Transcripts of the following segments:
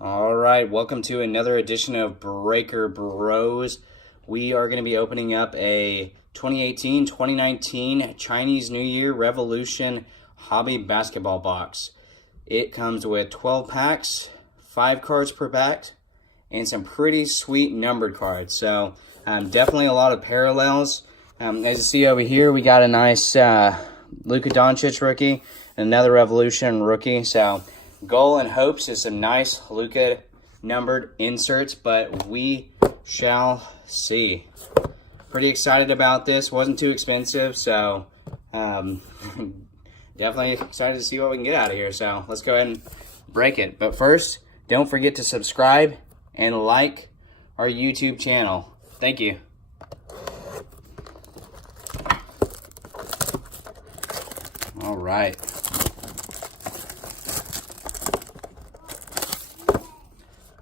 All right, welcome to another edition of Breaker Bros. We are going to be opening up a 2018-2019 Chinese New Year Revolution Hobby Basketball box. It comes with 12 packs, 5 cards per pack, and some pretty sweet numbered cards. So definitely a lot of parallels. As you see over here, we got a nice Luka Doncic rookie, another Revolution rookie. So goal and hopes is some nice Luka numbered inserts, but we shall see. Pretty excited about this. Wasn't too expensive, so definitely excited to see what we can get out of here. So let's go ahead and break it. But first, don't forget to subscribe and like our YouTube channel. Thank you. All right.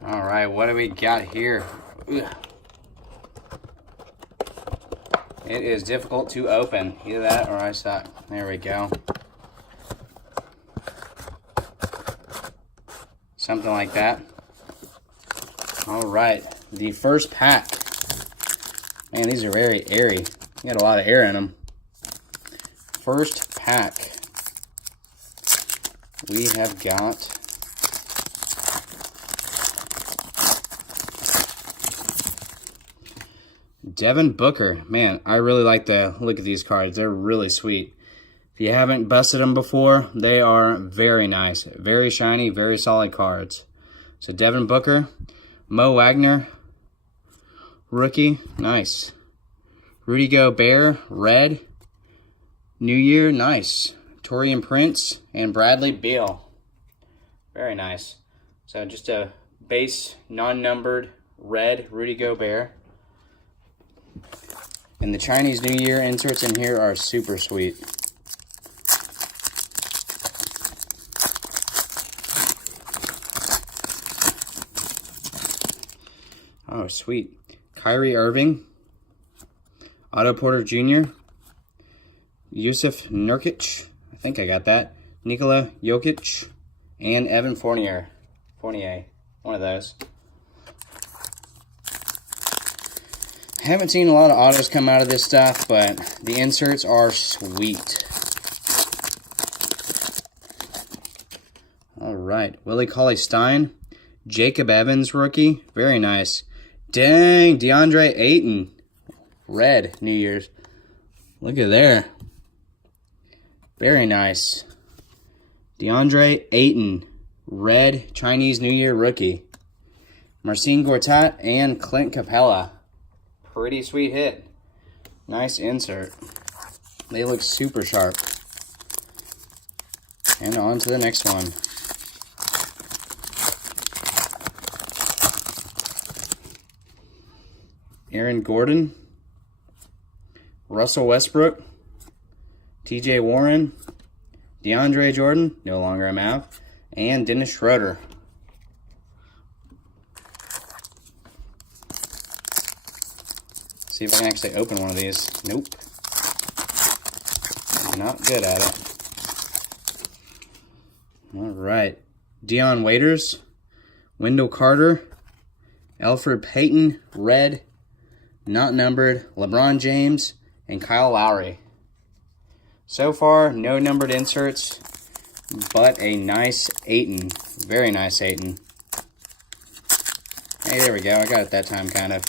All right, what do we got here? Ugh. It is difficult to open. Either that or I suck. There we go. Something like that. All right, the first pack. Man, these are very airy. You got a lot of air in them. First pack. We have got Devin Booker. Man, I really like the look of these cards. They're really sweet. If you haven't busted them before, they are very nice. Very shiny, very solid cards. So Devin Booker, Mo Wagner, rookie, nice. Rudy Gobert, red, New Year, nice. Taurean Prince and Bradley Beal. Very nice. So just a base, non-numbered, red Rudy Gobert. And the Chinese New Year inserts in here are super sweet. Oh, sweet. Kyrie Irving, Otto Porter Jr., Yusuf Nurkic, I think I got that, Nikola Jokic, and Evan Fournier, one of those. I haven't seen a lot of autos come out of this stuff, but the inserts are sweet. All right, Willie Cauley-Stein, Jacob Evans rookie, very nice. Dang, DeAndre Ayton, red New Year's. Look at there. Very nice. DeAndre Ayton, red Chinese New Year rookie. Marcin Gortat and Clint Capella. Pretty sweet hit. Nice insert. They look super sharp. And on to the next one. Aaron Gordon, Russell Westbrook, TJ Warren, DeAndre Jordan, no longer a Mav, and Dennis Schroeder. See if I can actually open one of these. Nope. Not good at it. All right. Dion Waiters, Wendell Carter, Elfrid Payton, red, not numbered, LeBron James, and Kyle Lowry. So far, no numbered inserts, but a nice Ayton. Very nice Ayton. Hey, there we go. I got it that time, kind of.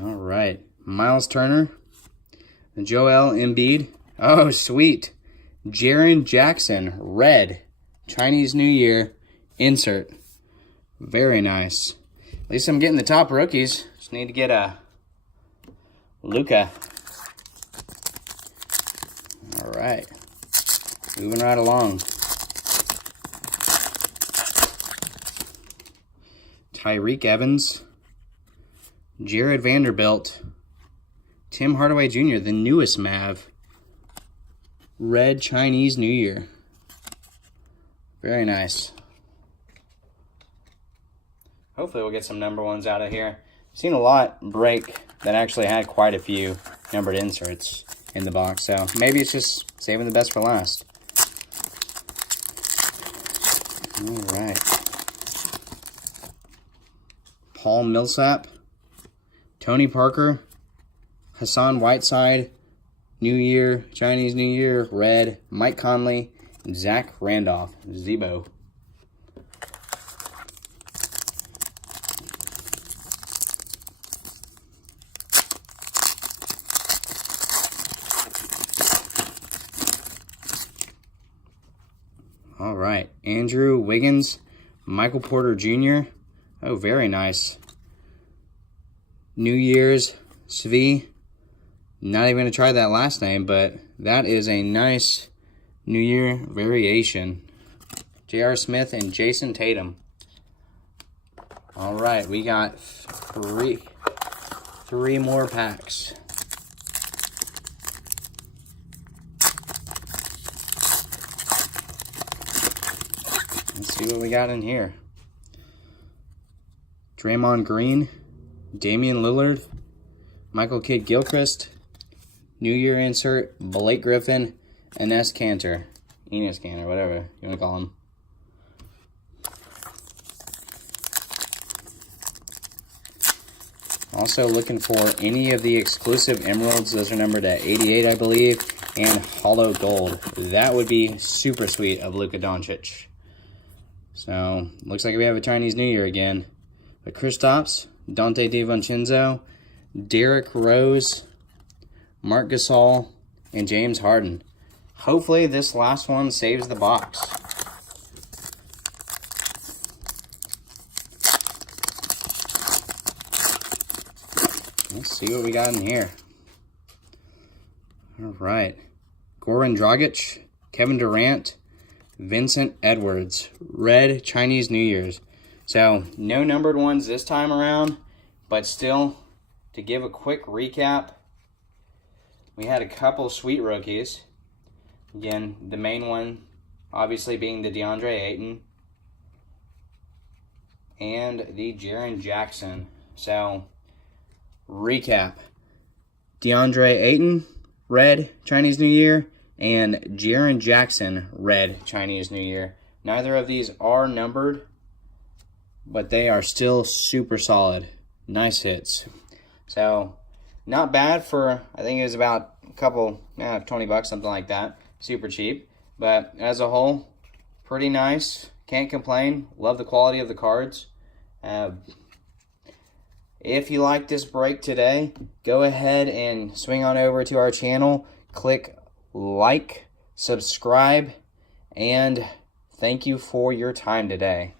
All right. Miles Turner, Joel Embiid. Oh, sweet. Jaren Jackson, red, Chinese New Year insert. Very nice. At least I'm getting the top rookies. Just need to get a Luka. All right. Moving right along. Tyreek Evans, Jared Vanderbilt, Tim Hardaway Jr., the newest Mav. Red Chinese New Year. Very nice. Hopefully we'll get some number ones out of here. I've seen a lot break that actually had quite a few numbered inserts in the box, so maybe it's just saving the best for last. All right. Paul Millsap, Tony Parker, Hassan Whiteside, New Year, Chinese New Year, red, Mike Conley, Zach Randolph, Zebo. All right, Andrew Wiggins, Michael Porter Jr. Oh, very nice. New Year's, Svi. Not even going to try that last name, but that is a nice New Year variation. J.R. Smith and Jason Tatum. All right, we got three more packs. Let's see what we got in here. Draymond Green, Damian Lillard, Michael Kidd-Gilchrist, New Year insert, Blake Griffin, and Enes Kanter, whatever you want to call him. Also looking for any of the exclusive emeralds. Those are numbered at 88, I believe, and hollow gold. That would be super sweet of Luka Doncic. So, looks like we have a Chinese New Year again. But Kristaps, Dante DiVincenzo, Derrick Rose, Marc Gasol, and James Harden. Hopefully this last one saves the box. Let's see what we got in here. All right. Goran Dragic, Kevin Durant, Vincent Edwards, red Chinese New Year's. So, no numbered ones this time around, but still, to give a quick recap, we had a couple sweet rookies. Again, the main one obviously being the DeAndre Ayton and the Jaren Jackson. So, recap. DeAndre Ayton, red Chinese New Year, and Jaren Jackson, red Chinese New Year. Neither of these are numbered, but they are still super solid. Nice hits. So, not bad for, I think it was about a couple, $20, something like that. Super cheap. But as a whole, pretty nice. Can't complain. Love the quality of the cards. If you like this break today, go ahead and swing on over to our channel. Click like, subscribe, and thank you for your time today.